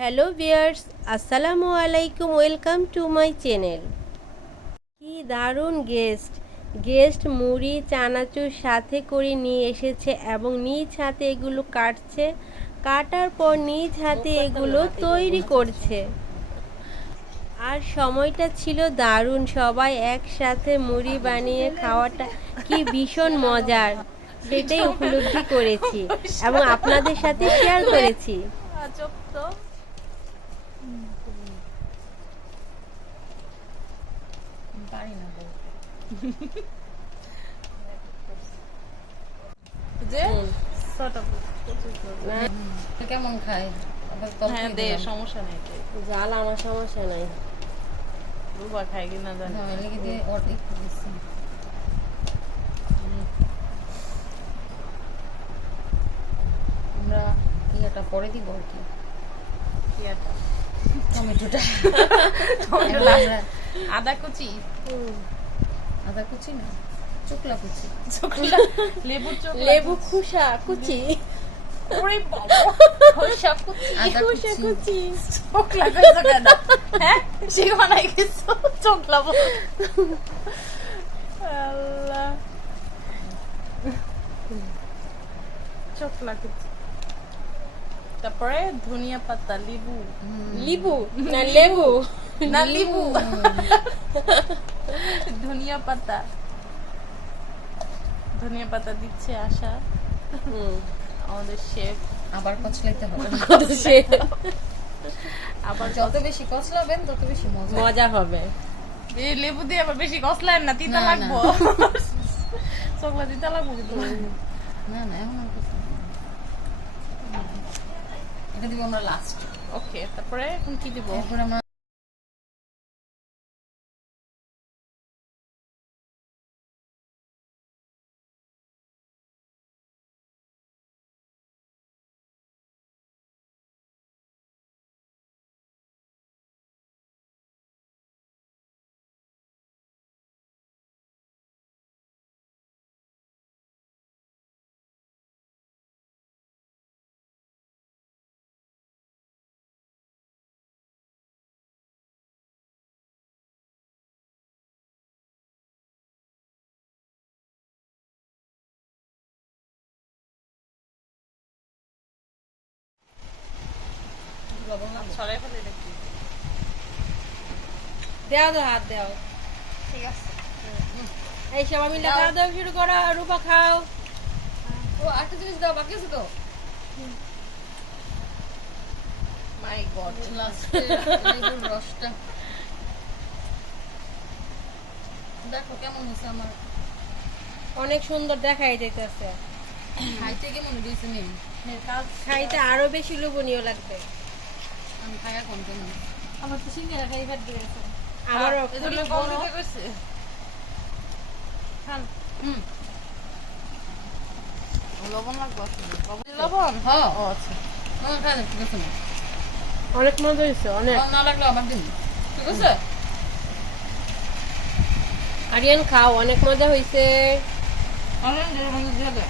Hello viewers, আসসালামু আলাইকুম। Welcome to my channel. কি দারুণ গেস্ট মুড়ি চানাচুর সাথে করে নিয়ে এসেছে এবং নিজ হাতে এগুলো কাটার পর নিজ হাতে এগুলো তৈরি করছে। আর সময়টা ছিল দারুণ, সবাই একসাথে মুড়ি বানিয়ে খাওয়াটা কি ভীষণ মজার, সেটাই উপলব্ধি করেছি এবং আপনাদের সাথে শেয়ার করেছি। কেমন খায় হ্যাঁ দে, সমস্যা নেই। জাল আমার সমস্যা নাই। রুবা খায় কিনা জানি না। আমরা ইয়েটা পরে দিব আর কি, কিয়াটা? টমেটোটা। আদা কুচি, আদা কুচি না, চোকলা কুচি, লেবুর চোখলা, লেবু খোসা কুচি, ওরে বাবা, খোসা কুচি, আদা খোসা কুচি, কুচি। চোখলা কইছো কেন? হ্যাঁ, শিখানাই কিছু চোখলা বল। আল্লাহ, চোখলা কুচি। তারপরে ধনিয়া পাতা, লেবু, লিবু না লেবু, না লেবু, ধনিয়া পাতা, ধনিয়া পাতা দিচ্ছে আশা, আমাদের শেফ। আবার কচলাইতে হবে। আবার যত বেশি কচলাবেন তত বেশি মজা। মজা হবে। এই লেবু দিয়ে আবার বেশি কষলায় না, তিতা না, লাগবো। চকলা তিতা লাগবো কিন্তু। না না, এখন আর কিছু না। এটা দিব আমরা লাস্ট। ওকে, তারপরে এখন কি দিব? এরপর আমরা ছড়াই ফেলে দেখি। দেও তো হাত দেও। ঠিক আছে। এই সবাই মিলে খাওয়া দাওয়া শুরু করো। রূপা খাও। ও একটা জিনিস দাও, বাকি আছে তো। মাই গড। লাস্টে লেবুর রসটা দেখো কেমন হয়েছে। আমার অনেক সুন্দর দেখাই যাইতেছে। খাইতে কেমন দিয়েছে নেই, খাইতে আরো বেশি লোভনীয় লাগবে। আমি খাই এখন কেমন। আমার তো সিঙ্গারা খাই ফেট দিয়েছে। আমারও এগুলো কম দিতে কইছে। খান। লবণ লাগবে আসলে। লবণ? হ্যাঁ ও আচ্ছা। খাই না, ঠিক আছে না। অনেক মজা হয়েছে, অনেক। লবণ না লাগলে আবার দিন, ঠিক আছে। আরিয়ান খাও, অনেক মজা হয়েছে। অনেক দিয়ে দে।